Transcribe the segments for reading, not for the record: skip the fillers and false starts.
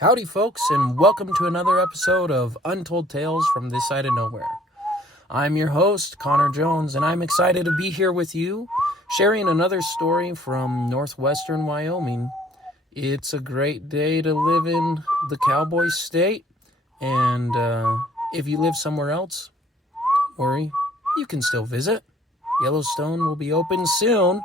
Howdy, folks, and welcome to another episode of Untold Tales from this side of nowhere. I'm your host, Connor Jones, and I'm excited to be here with you, sharing another story from northwestern Wyoming. It's a great day to live in the Cowboy State, and if you live somewhere else, don't worry, you can still visit. Yellowstone will be open soon.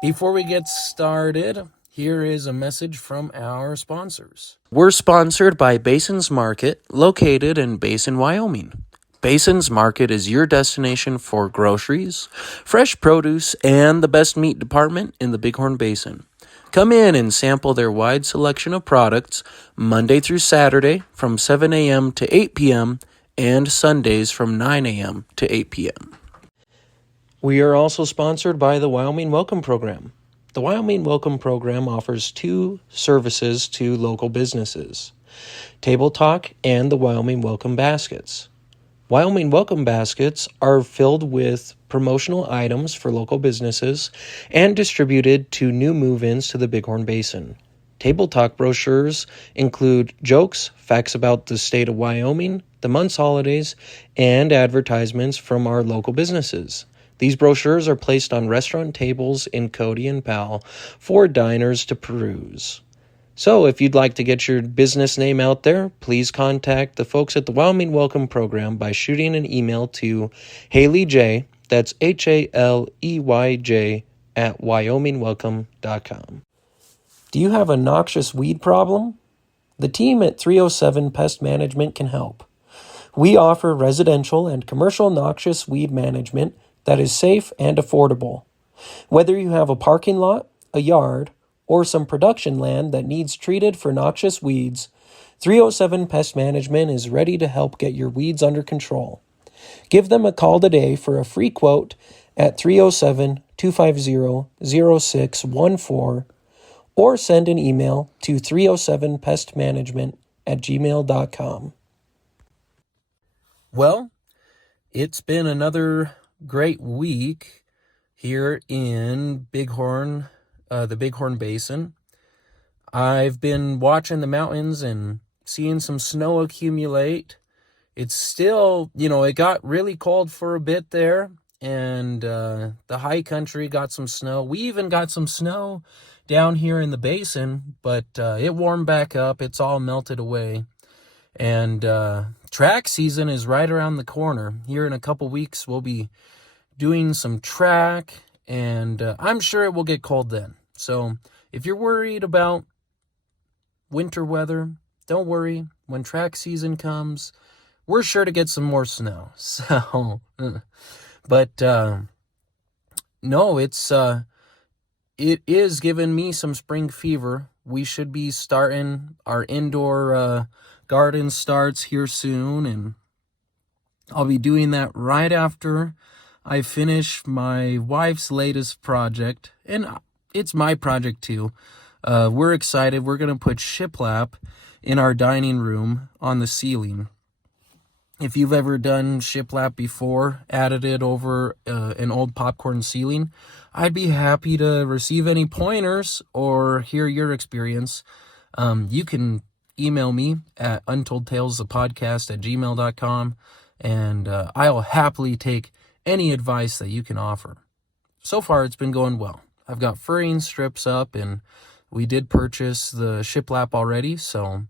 Before we get started, here is a message from our sponsors. We're sponsored by Basins Market, located in Basin, Wyoming. Basins Market is your destination for groceries, fresh produce, and the best meat department in the Bighorn Basin. Come in and sample their wide selection of products Monday through Saturday from 7 a.m. to 8 p.m. and Sundays from 9 a.m. to 8 p.m. We are also sponsored by the Wyoming Welcome Program. The Wyoming Welcome Program offers two services to local businesses: Table Talk and the Wyoming Welcome Baskets. Wyoming Welcome Baskets are filled with promotional items for local businesses and distributed to new move-ins to the Bighorn Basin. Table Talk brochures include jokes, facts about the state of Wyoming, the month's holidays, and advertisements from our local businesses. These brochures are placed on restaurant tables in Cody and Powell for diners to peruse. So if you'd like to get your business name out there, please contact the folks at the Wyoming Welcome Program by shooting an email to Haley J, that's HALEYJ, at wyomingwelcome.com. Do you have a noxious weed problem? The team at 307 Pest Management can help. We offer residential and commercial noxious weed management that is safe and affordable. Whether you have a parking lot, a yard, or some production land that needs treated for noxious weeds, 307 Pest Management is ready to help get your weeds under control. Give them a call today for a free quote at 307-250-0614 or send an email to 307pestmanagement@gmail.com. Well, it's been another great week here in Bighorn, the Bighorn Basin. I've been watching the mountains and seeing some snow accumulate. It's still, it got really cold for a bit there, and the high country got some snow. We even got some snow down here in the basin, but it warmed back up. It's all melted away. And track season is right around the corner. Here in a couple weeks, we'll be doing some track, and I'm sure it will get cold then. So if you're worried about winter weather, don't worry. When track season comes, we're sure to get some more snow. So, but no, it is giving me some spring fever. We should be starting our indoor garden starts here soon, and I'll be doing that right after I finish my wife's latest project, and it's my project too. We're excited. We're going to put shiplap in our dining room on the ceiling. If you've ever done shiplap before, added it over an old popcorn ceiling, I'd be happy to receive any pointers or hear your experience. You can email me at untoldtalesthepodcast@gmail.com, and I'll happily take any advice that you can offer. So far, it's been going well. I've got furring strips up, and we did purchase the shiplap already, so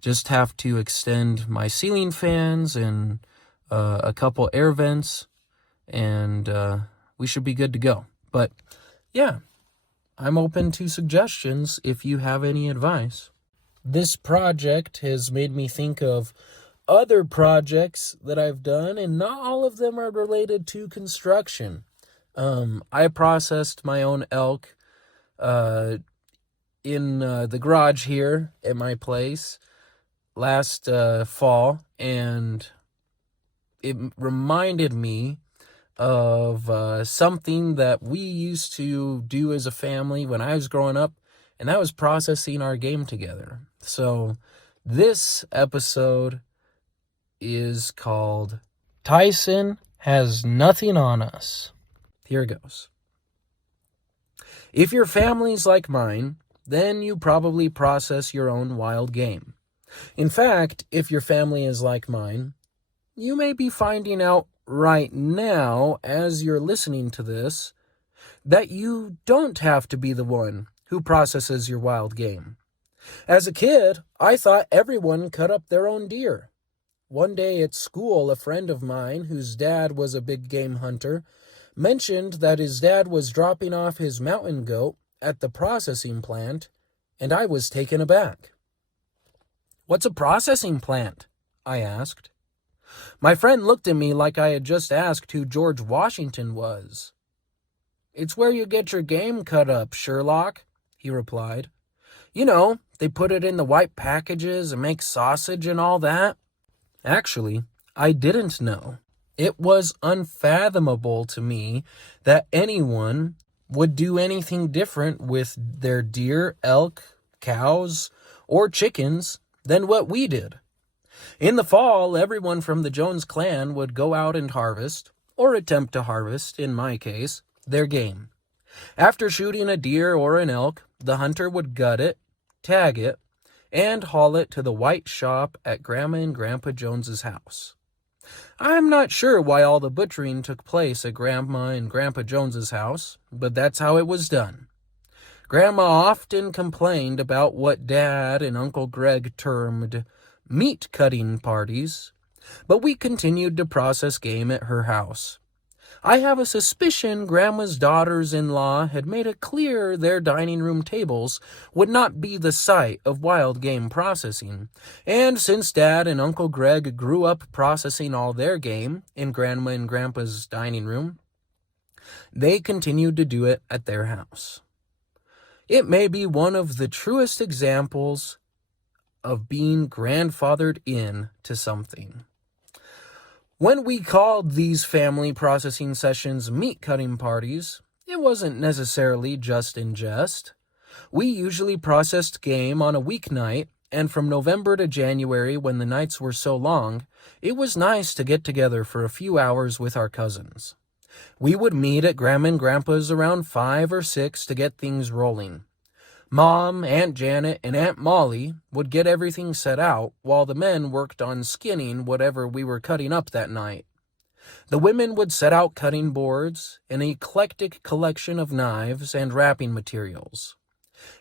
just have to extend my ceiling fans and a couple air vents, and we should be good to go. But yeah, I'm open to suggestions if you have any advice. This project has made me think of other projects that I've done, and not all of them are related to construction. I processed my own elk in the garage here at my place last fall, and it reminded me of something that we used to do as a family when I was growing up, and that was processing our game together. So this episode is called Tyson Has Nothing on Us. Here goes. If your family's like mine, then you probably process your own wild game. In fact, if your family is like mine, you may be finding out right now, as you're listening to this, that you don't have to be the one who processes your wild game. As a kid, I thought everyone cut up their own deer. One day at school, a friend of mine, whose dad was a big game hunter, mentioned that his dad was dropping off his mountain goat at the processing plant, and I was taken aback. "What's a processing plant?" I asked. My friend looked at me like I had just asked who George Washington was. "It's where you get your game cut up, Sherlock," he replied. "You know, they put it in the white packages and make sausage and all that." Actually, I didn't know. It was unfathomable to me that anyone would do anything different with their deer, elk, cows, or chickens than what we did. In the fall, everyone from the Jones clan would go out and harvest, or attempt to harvest, in my case, their game. After shooting a deer or an elk, the hunter would gut it, tag it, and haul it to the white shop at Grandma and Grandpa Jones's house. I'm not sure why all the butchering took place at Grandma and Grandpa Jones's house, but that's how it was done. Grandma often complained about what Dad and Uncle Greg termed meat-cutting parties, but we continued to process game at her house. I have a suspicion Grandma's daughters-in-law had made it clear their dining room tables would not be the site of wild game processing, and since Dad and Uncle Greg grew up processing all their game in Grandma and Grandpa's dining room, they continued to do it at their house. It may be one of the truest examples of being grandfathered in to something. When we called these family processing sessions meat-cutting parties, it wasn't necessarily just in jest. We usually processed game on a weeknight, and from November to January, when the nights were so long, it was nice to get together for a few hours with our cousins. We would meet at Grandma and Grandpa's around 5 or 6 to get things rolling. Mom, Aunt Janet, and Aunt Molly would get everything set out, while the men worked on skinning whatever we were cutting up that night. The women would set out cutting boards, an eclectic collection of knives and wrapping materials.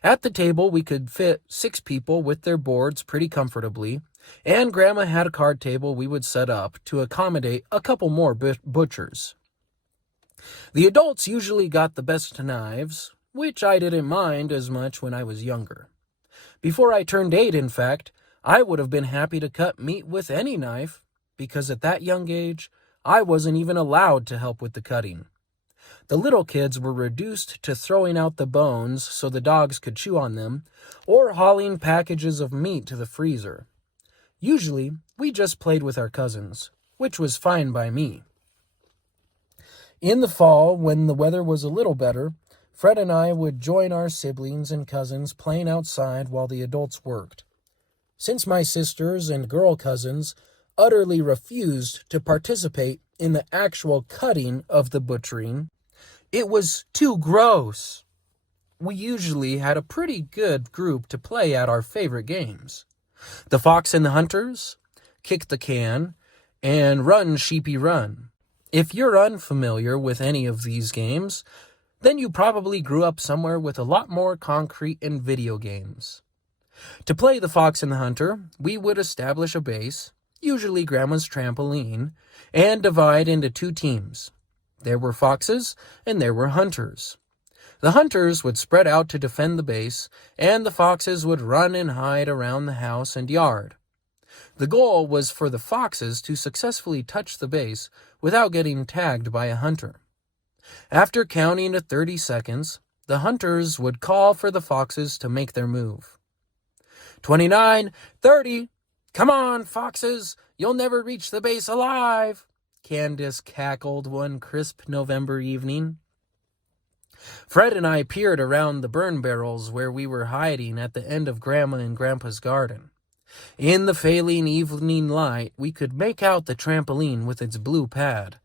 At the table, we could fit 6 people with their boards pretty comfortably, and Grandma had a card table we would set up to accommodate a couple more butchers. The adults usually got the best knives, which I didn't mind as much when I was younger. Before I turned 8, in fact, I would have been happy to cut meat with any knife, because at that young age, I wasn't even allowed to help with the cutting. The little kids were reduced to throwing out the bones so the dogs could chew on them, or hauling packages of meat to the freezer. Usually, we just played with our cousins, which was fine by me. In the fall, when the weather was a little better, Fred and I would join our siblings and cousins playing outside while the adults worked. Since my sisters and girl cousins utterly refused to participate in the actual cutting of the butchering, it was too gross. We usually had a pretty good group to play at our favorite games. The Fox and the Hunters, Kick the Can, and Run Sheepy Run. If you're unfamiliar with any of these games, then you probably grew up somewhere with a lot more concrete and video games. To play the Fox and the Hunter, we would establish a base, usually Grandma's trampoline, and divide into 2 teams. There were foxes and there were hunters. The hunters would spread out to defend the base, and the foxes would run and hide around the house and yard. The goal was for the foxes to successfully touch the base without getting tagged by a hunter. After counting to 30 seconds, the hunters would call for the foxes to make their move. 29, 30, come on, foxes, you'll never reach the base alive, Candace cackled one crisp November evening. Fred and I peered around the burn barrels where we were hiding at the end of Grandma and Grandpa's garden. In the failing evening light, we could make out the trampoline with its blue pad.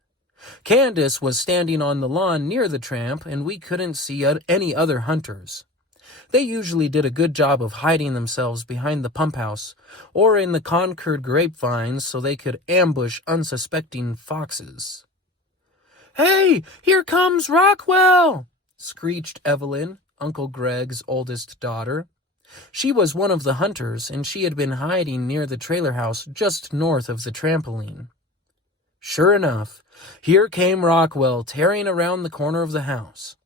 Candace was standing on the lawn near the tramp, and we couldn't see any other hunters. They usually did a good job of hiding themselves behind the pump house or in the Concord grapevines so they could ambush unsuspecting foxes. "Hey, here comes Rockwell!" screeched Evelyn, Uncle Greg's oldest daughter. She was one of the hunters, and she had been hiding near the trailer house just north of the trampoline. Sure enough, here came Rockwell tearing around the corner of the house.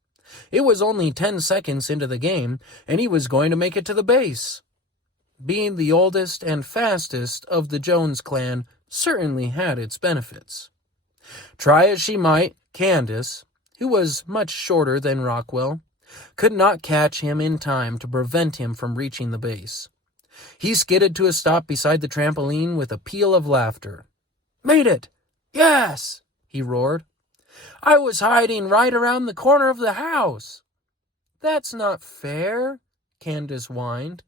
It was only 10 seconds into the game, and he was going to make it to the base. Being the oldest and fastest of the Jones clan certainly had its benefits. Try as she might, Candace, who was much shorter than Rockwell, could not catch him in time to prevent him from reaching the base. He skidded to a stop beside the trampoline with a peal of laughter. "Made it! Yes!" he roared. "I was hiding right around the corner of the house." "That's not fair," Candace whined.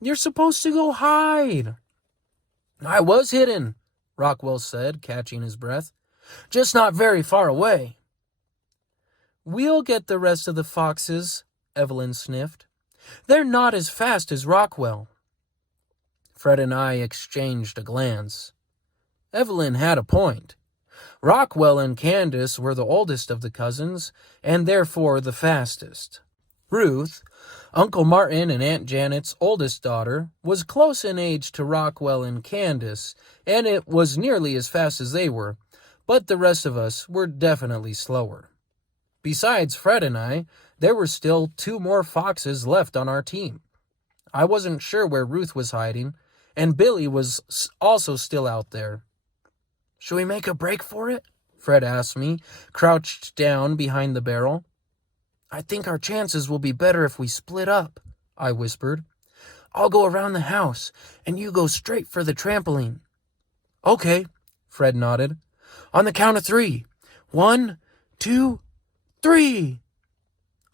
"You're supposed to go hide." "I was hidden," Rockwell said, catching his breath. "Just not very far away." "We'll get the rest of the foxes," Evelyn sniffed. "They're not as fast as Rockwell." Fred and I exchanged a glance. Evelyn had a point. Rockwell and Candace were the oldest of the cousins, and therefore the fastest. Ruth, Uncle Martin and Aunt Janet's oldest daughter, was close in age to Rockwell and Candace, and it was nearly as fast as they were, but the rest of us were definitely slower. Besides Fred and I, there were still 2 more foxes left on our team. I wasn't sure where Ruth was hiding, and Billy was also still out there. "Should we make a break for it?" Fred asked me, crouched down behind the barrel. "I think our chances will be better if we split up," I whispered. "I'll go around the house, and you go straight for the trampoline." "Okay," Fred nodded. "On the count of 3. 1, 2, 3.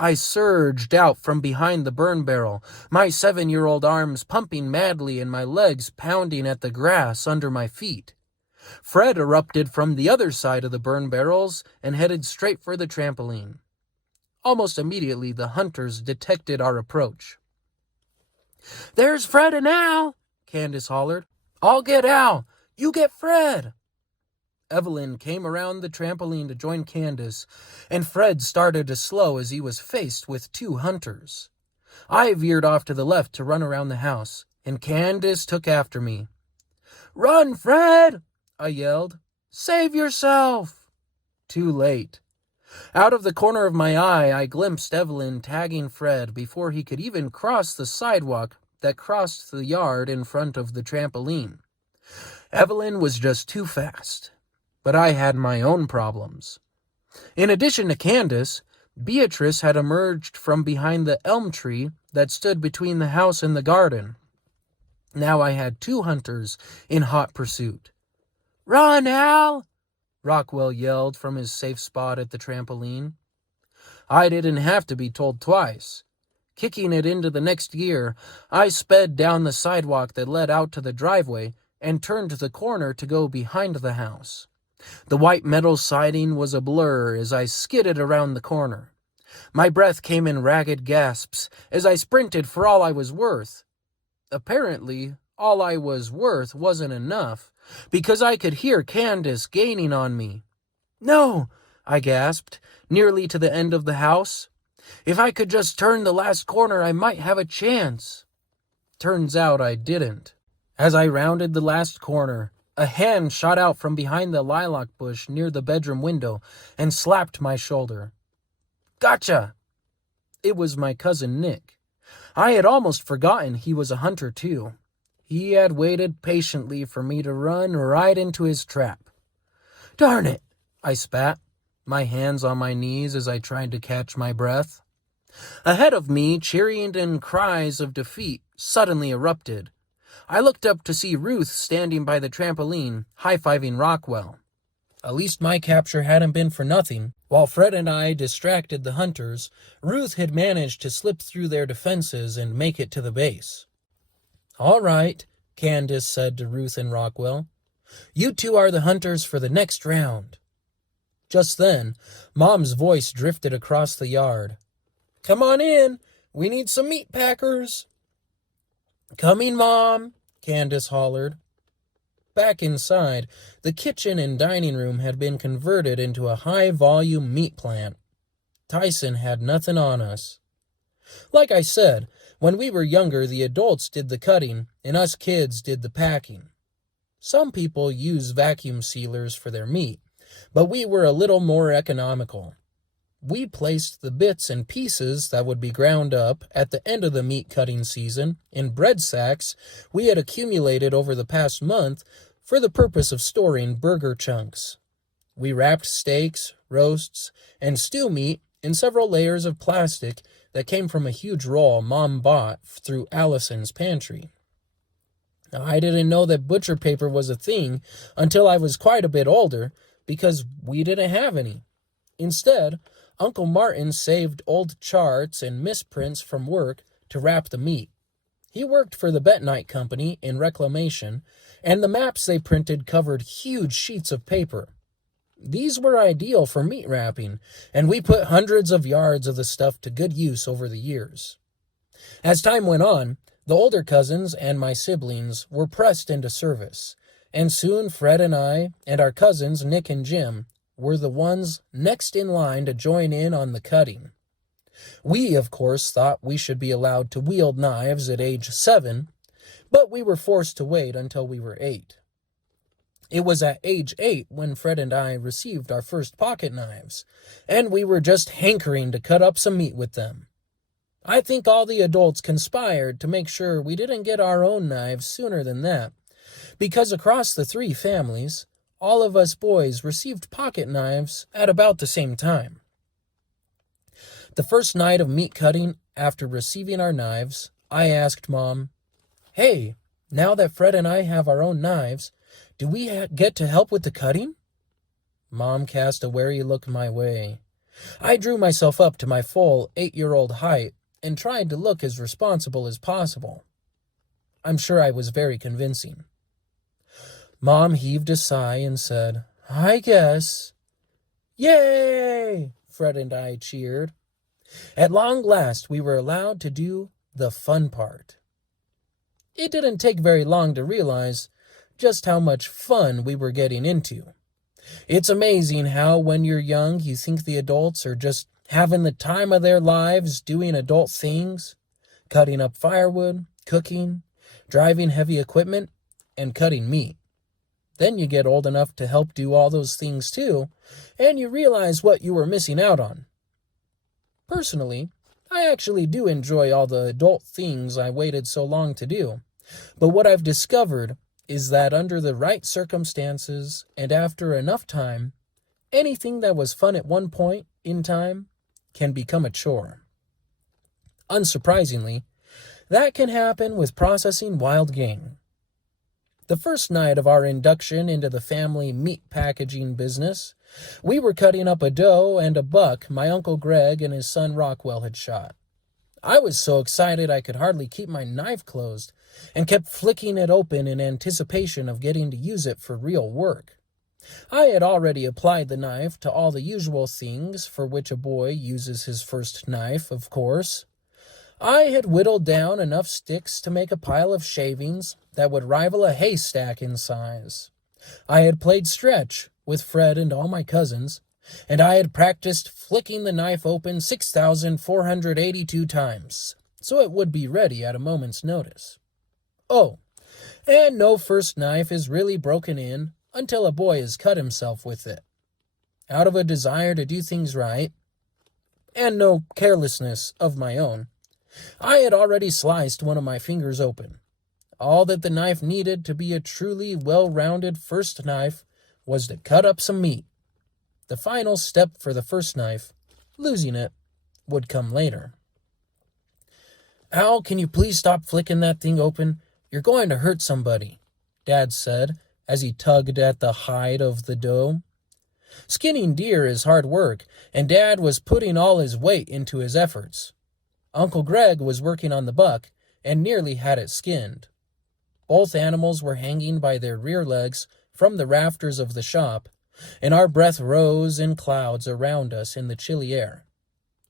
I surged out from behind the burn barrel, my 7-year-old arms pumping madly and my legs pounding at the grass under my feet. Fred erupted from the other side of the burn barrels and headed straight for the trampoline. Almost immediately, the hunters detected our approach. "There's Fred and Al!" Candace hollered. "I'll get Al! You get Fred!" Evelyn came around the trampoline to join Candace, and Fred started to slow as he was faced with 2 hunters. I veered off to the left to run around the house, and Candace took after me. "Run, Fred!" I yelled. "Save yourself!" Too late. Out of the corner of my eye, I glimpsed Evelyn tagging Fred before he could even cross the sidewalk that crossed the yard in front of the trampoline. Evelyn was just too fast. But I had my own problems. In addition to Candace, Beatrice had emerged from behind the elm tree that stood between the house and the garden. Now I had 2 hunters in hot pursuit. "Run, Al!" Rockwell yelled from his safe spot at the trampoline. I didn't have to be told twice. Kicking it into the next gear, I sped down the sidewalk that led out to the driveway and turned the corner to go behind the house. The white metal siding was a blur as I skidded around the corner. My breath came in ragged gasps as I sprinted for all I was worth. Apparently, all I was worth wasn't enough, because I could hear Candace gaining on me. "No," I gasped, nearly to the end of the house. "If I could just turn the last corner, I might have a chance." Turns out I didn't. As I rounded the last corner, a hand shot out from behind the lilac bush near the bedroom window and slapped my shoulder. "Gotcha!" It was my cousin Nick. I had almost forgotten he was a hunter too. He had waited patiently for me to run right into his trap. "Darn it!" I spat, my hands on my knees as I tried to catch my breath. Ahead of me, cheering and cries of defeat suddenly erupted. I looked up to see Ruth standing by the trampoline, high-fiving Rockwell. At least my capture hadn't been for nothing. While Fred and I distracted the hunters, Ruth had managed to slip through their defenses and make it to the base. "All right," Candace said to Ruth and Rockwell. "You 2 are the hunters for the next round." Just then, Mom's voice drifted across the yard. "Come on in. We need some meat packers." "Coming, Mom," Candace hollered. Back inside, the kitchen and dining room had been converted into a high-volume meat plant. Tyson had nothing on us. Like I said, when we were younger, the adults did the cutting, and us kids did the packing. Some people use vacuum sealers for their meat, but we were a little more economical. We placed the bits and pieces that would be ground up at the end of the meat cutting season in bread sacks we had accumulated over the past month for the purpose of storing burger chunks. We wrapped steaks, roasts, and stew meat in several layers of plastic that came from a huge roll Mom bought through Allison's pantry. Now, I didn't know that butcher paper was a thing until I was quite a bit older because we didn't have any. Instead, Uncle Martin saved old charts and misprints from work to wrap the meat. He worked for the Bentonite Company in reclamation, and the maps they printed covered huge sheets of paper. These were ideal for meat wrapping, and we put hundreds of yards of the stuff to good use over the years. As time went on, the older cousins and my siblings were pressed into service, and soon Fred and I and our cousins Nick and Jim were the ones next in line to join in on the cutting. We, of course, thought we should be allowed to wield knives at age 7, but we were forced to wait until we were 8. It was at age 8 when Fred and I received our first pocket knives, and we were just hankering to cut up some meat with them. I think all the adults conspired to make sure we didn't get our own knives sooner than that, because across the 3 families, all of us boys received pocket knives at about the same time. The first night of meat cutting after receiving our knives, I asked Mom, "Hey, now that Fred and I have our own knives, do we get to help with the cutting?" Mom cast a wary look my way. I drew myself up to my full 8-year-old height and tried to look as responsible as possible. I'm sure I was very convincing. Mom heaved a sigh and said, "I guess." "Yay!" Fred and I cheered. At long last, we were allowed to do the fun part. It didn't take very long to realize just how much fun we were getting into. It's amazing how when you're young, you think the adults are just having the time of their lives doing adult things, cutting up firewood, cooking, driving heavy equipment, and cutting meat. Then you get old enough to help do all those things too, and you realize what you were missing out on. Personally, I actually do enjoy all the adult things I waited so long to do, but what I've discovered is that under the right circumstances and after enough time, anything that was fun at one point in time can become a chore. Unsurprisingly, that can happen with processing wild game. The first night of our induction into the family meat packaging business, we were cutting up a doe and a buck my Uncle Greg and his son Rockwell had shot. I was so excited I could hardly keep my knife closed and kept flicking it open in anticipation of getting to use it for real work. I had already applied the knife to all the usual things for which a boy uses his first knife, of course. I had whittled down enough sticks to make a pile of shavings that would rival a haystack in size. I had played stretch with Fred and all my cousins, and I had practiced flicking the knife open 6,482 times, so it would be ready at a moment's notice. Oh, and no first knife is really broken in until a boy has cut himself with it. Out of a desire to do things right, and no carelessness of my own, I had already sliced one of my fingers open. All that the knife needed to be a truly well-rounded first knife was to cut up some meat. The final step for the first knife, losing it, would come later. "Al, can you please stop flicking that thing open? You're going to hurt somebody," Dad said as he tugged at the hide of the doe. Skinning deer is hard work, and Dad was putting all his weight into his efforts. Uncle Greg was working on the buck and nearly had it skinned. Both animals were hanging by their rear legs from the rafters of the shop, and our breath rose in clouds around us in the chilly air.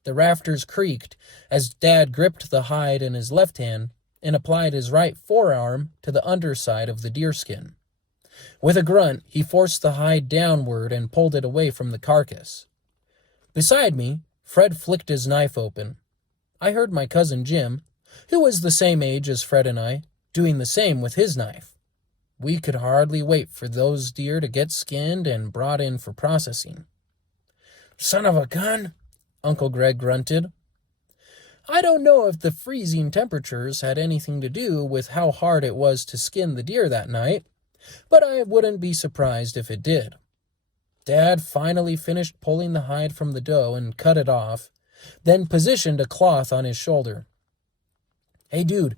The rafters creaked as Dad gripped the hide in his left hand and applied his right forearm to the underside of the deerskin. With a grunt, he forced the hide downward and pulled it away from the carcass. Beside me, Fred flicked his knife open. I heard my cousin Jim, who was the same age as Fred and I, doing the same with his knife. We could hardly wait for those deer to get skinned and brought in for processing. "Son of a gun," Uncle Greg grunted. I don't know if the freezing temperatures had anything to do with how hard it was to skin the deer that night, but I wouldn't be surprised if it did. Dad finally finished pulling the hide from the doe and cut it off, then positioned a cloth on his shoulder. "Hey, dude,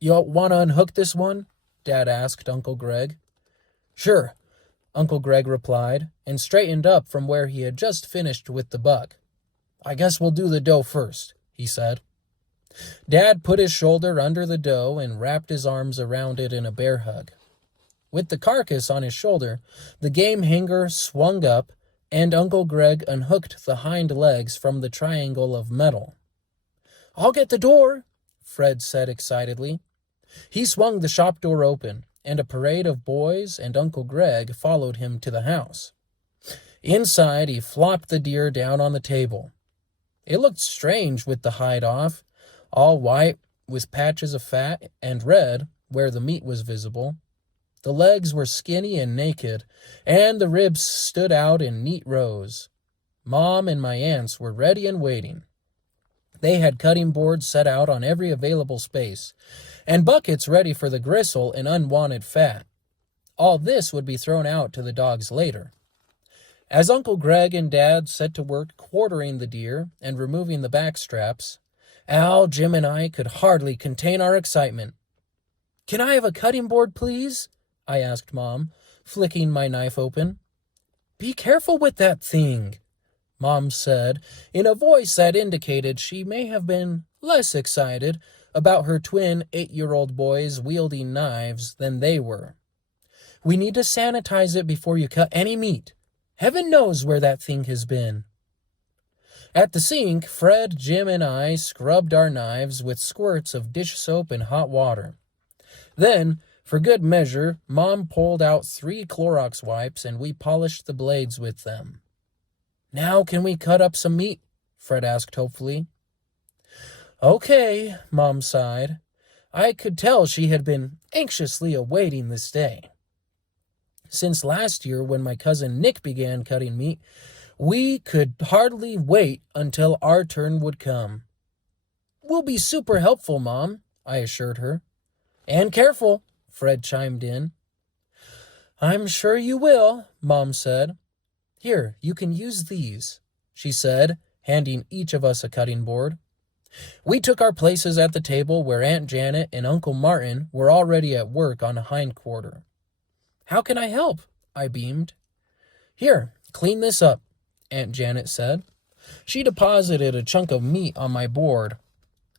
you want to unhook this one?" Dad asked Uncle Greg. "Sure," Uncle Greg replied, and straightened up from where he had just finished with the buck. "I guess we'll do the doe first," he said. Dad put his shoulder under the doe and wrapped his arms around it in a bear hug. With the carcass on his shoulder, the game hanger swung up, and Uncle Greg unhooked the hind legs from the triangle of metal. "I'll get the door," Fred said excitedly. He swung the shop door open, and a parade of boys and Uncle Greg followed him to the house. Inside, he flopped the deer down on the table. It looked strange with the hide off, all white with patches of fat, and red where the meat was visible. The legs were skinny and naked, and the ribs stood out in neat rows. Mom and my aunts were ready and waiting. They had cutting boards set out on every available space, and buckets ready for the gristle and unwanted fat. All this would be thrown out to the dogs later. As Uncle Greg and Dad set to work quartering the deer and removing the back straps, Al, Jim, and I could hardly contain our excitement. "Can I have a cutting board, please?" I asked Mom, flicking my knife open. "Be careful with that thing," Mom said, in a voice that indicated she may have been less excited about her twin 8-year-old boys wielding knives than they were. "We need to sanitize it before you cut any meat. Heaven knows where that thing has been." At the sink, Fred, Jim, and I scrubbed our knives with squirts of dish soap and hot water. Then, for good measure, Mom pulled out 3 Clorox wipes and we polished the blades with them. "Now can we cut up some meat?" Fred asked hopefully. "Okay," Mom sighed. I could tell she had been anxiously awaiting this day. Since last year when my cousin Nick began cutting meat, we could hardly wait until our turn would come. "We'll be super helpful, Mom," I assured her. "And careful," Fred chimed in. "I'm sure you will," Mom said. "Here, you can use these," she said, handing each of us a cutting board. We took our places at the table where Aunt Janet and Uncle Martin were already at work on a hind quarter. "How can I help?" I beamed. "Here, clean this up," Aunt Janet said. She deposited a chunk of meat on my board,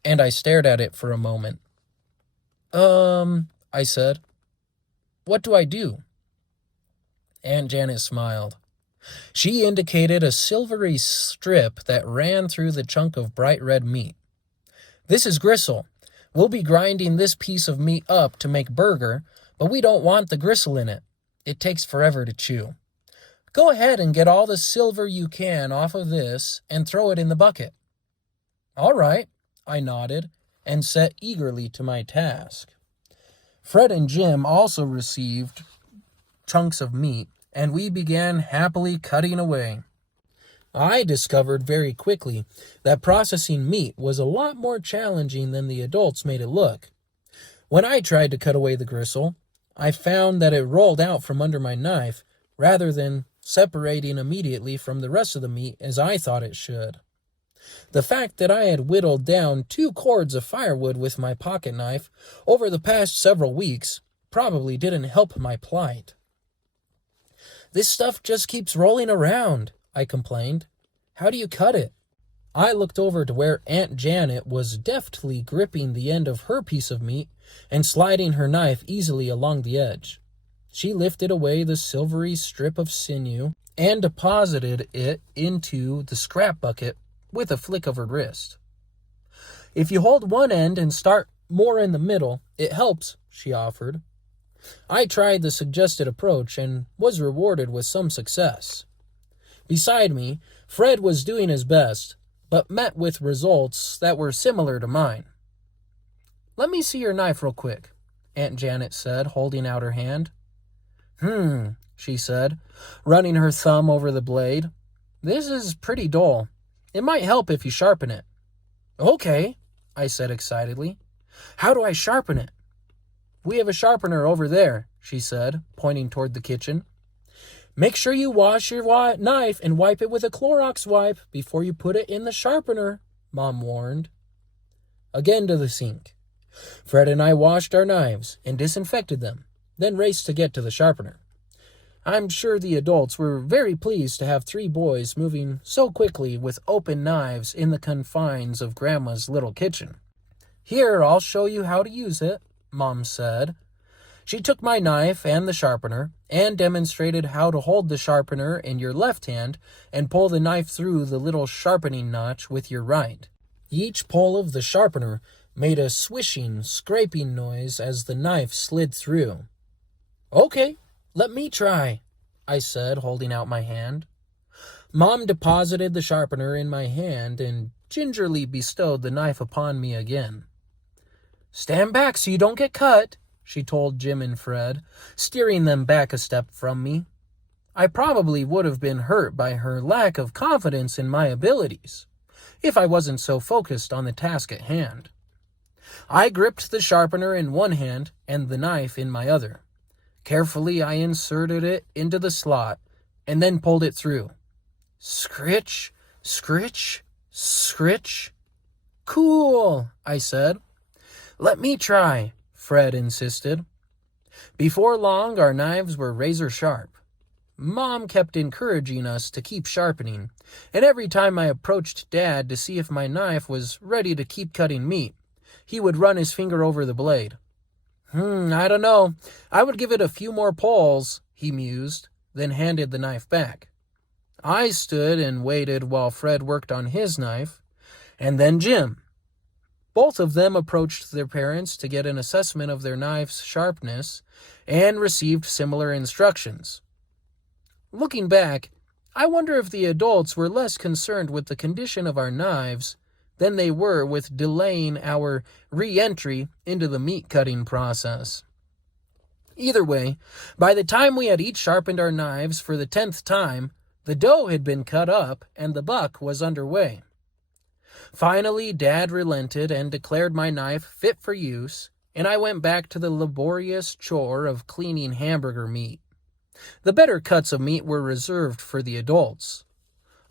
and I stared at it for a moment. I said. "What do I do?" Aunt Janet smiled. She indicated a silvery strip that ran through the chunk of bright red meat. "This is gristle. We'll be grinding this piece of meat up to make burger, but we don't want the gristle in it. It takes forever to chew. Go ahead and get all the silver you can off of this and throw it in the bucket." "All right," I nodded and set eagerly to my task. Fred and Jim also received chunks of meat, and we began happily cutting away. I discovered very quickly that processing meat was a lot more challenging than the adults made it look. When I tried to cut away the gristle, I found that it rolled out from under my knife rather than separating immediately from the rest of the meat as I thought it should. The fact that I had whittled down 2 cords of firewood with my pocket knife over the past several weeks probably didn't help my plight. "This stuff just keeps rolling around," I complained. "How do you cut it?" I looked over to where Aunt Janet was deftly gripping the end of her piece of meat and sliding her knife easily along the edge. She lifted away the silvery strip of sinew and deposited it into the scrap bucket with a flick of her wrist. "If you hold one end and start more in the middle, it helps," she offered. I tried the suggested approach and was rewarded with some success. Beside me, Fred was doing his best, but met with results that were similar to mine. "Let me see your knife real quick," Aunt Janet said, holding out her hand. She said, running her thumb over the blade. "This is pretty dull. It might help if you sharpen it." "Okay," I said excitedly. "How do I sharpen it?" "We have a sharpener over there," she said, pointing toward the kitchen. "Make sure you wash your knife and wipe it with a Clorox wipe before you put it in the sharpener," Mom warned. Again to the sink. Fred and I washed our knives and disinfected them, then raced to get to the sharpener. I'm sure the adults were very pleased to have 3 boys moving so quickly with open knives in the confines of Grandma's little kitchen. "Here, I'll show you how to use it," Mom said. She took my knife and the sharpener and demonstrated how to hold the sharpener in your left hand and pull the knife through the little sharpening notch with your right. Each pull of the sharpener made a swishing, scraping noise as the knife slid through. "Okay, let me try," I said, holding out my hand. Mom deposited the sharpener in my hand and gingerly bestowed the knife upon me again. "Stand back so you don't get cut," she told Jim and Fred, steering them back a step from me. I probably would have been hurt by her lack of confidence in my abilities, if I wasn't so focused on the task at hand. I gripped the sharpener in one hand and the knife in my other. Carefully, I inserted it into the slot and then pulled it through. Scritch, scritch, scritch. "Cool," I said. "Let me try," Fred insisted. Before long, our knives were razor sharp. Mom kept encouraging us to keep sharpening, and every time I approached Dad to see if my knife was ready to keep cutting meat, he would run his finger over the blade. I don't know. I would give it a few more pulls," he mused, then handed the knife back. I stood and waited while Fred worked on his knife, and then Jim. Both of them approached their parents to get an assessment of their knife's sharpness and received similar instructions. Looking back, I wonder if the adults were less concerned with the condition of our knives than they were with delaying our re-entry into the meat-cutting process. Either way, by the time we had each sharpened our knives for the 10th time, the dough had been cut up and the buck was underway. Finally, Dad relented and declared my knife fit for use, and I went back to the laborious chore of cleaning hamburger meat. The better cuts of meat were reserved for the adults.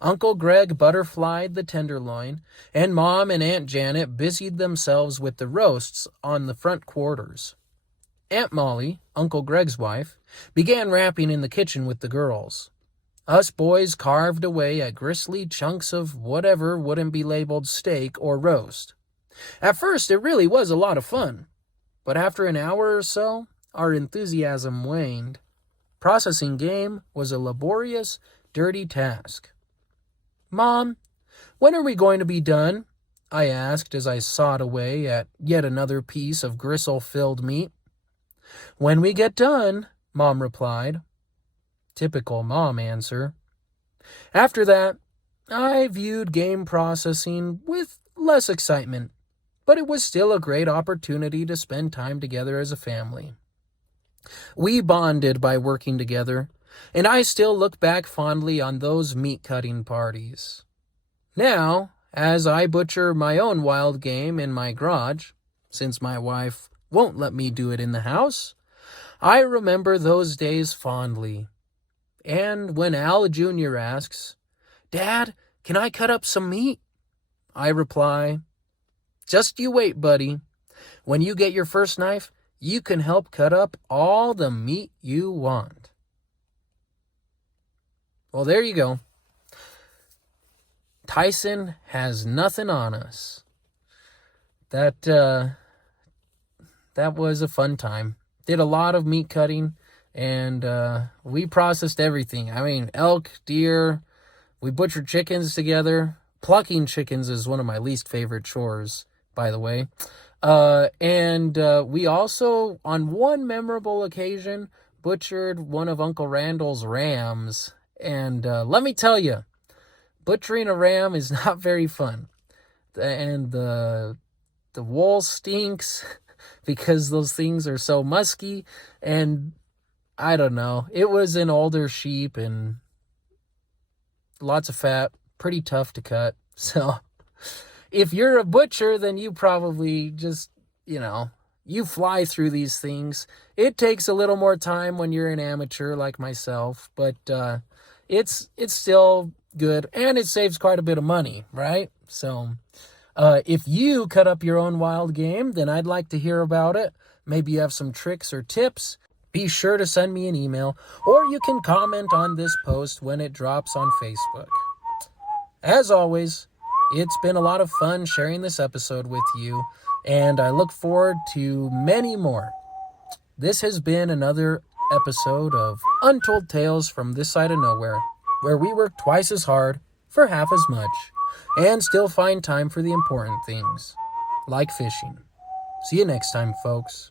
Uncle Greg butterflied the tenderloin, and Mom and Aunt Janet busied themselves with the roasts on the front quarters. Aunt Molly, Uncle Greg's wife, began wrapping in the kitchen with the girls. Us boys carved away at gristly chunks of whatever wouldn't be labeled steak or roast. At first, it really was a lot of fun, but after an hour or so, our enthusiasm waned. Processing game was a laborious, dirty task. "Mom, when are we going to be done?" I asked as I sawed away at yet another piece of gristle-filled meat. "When we get done," Mom replied. Typical Mom answer. After that, I viewed game processing with less excitement, but it was still a great opportunity to spend time together as a family. We bonded by working together, and I still look back fondly on those meat-cutting parties. Now, as I butcher my own wild game in my garage, since my wife won't let me do it in the house, I remember those days fondly. And when Al Jr. asks, "Dad, can I cut up some meat?" I reply, "Just you wait, buddy. When you get your first knife, you can help cut up all the meat you want." Well, there you go. Tyson has nothing on us. That was a fun time. Did a lot of meat cutting, and we processed everything. I mean, elk, deer, we butchered chickens together, Plucking chickens is one of my least favorite chores, by the way. And we also, on one memorable occasion, butchered one of Uncle Randall's rams. And let me tell you, butchering a ram is not very fun. And the wool stinks because those things are so musky. And I don't know. It was an older sheep and lots of fat, pretty tough to cut. So if you're a butcher, then you probably just, you fly through these things. It takes a little more time when you're an amateur like myself, but it's still good, and it saves quite a bit of money, right? So if you cut up your own wild game, then I'd like to hear about it. Maybe you have some tricks or tips. Be sure to send me an email, or you can comment on this post when it drops on Facebook. As always, it's been a lot of fun sharing this episode with you, and I look forward to many more. This has been another episode of Untold Tales from This Side of Nowhere, where we work twice as hard for half as much, and still find time for the important things, like fishing. See you next time, folks.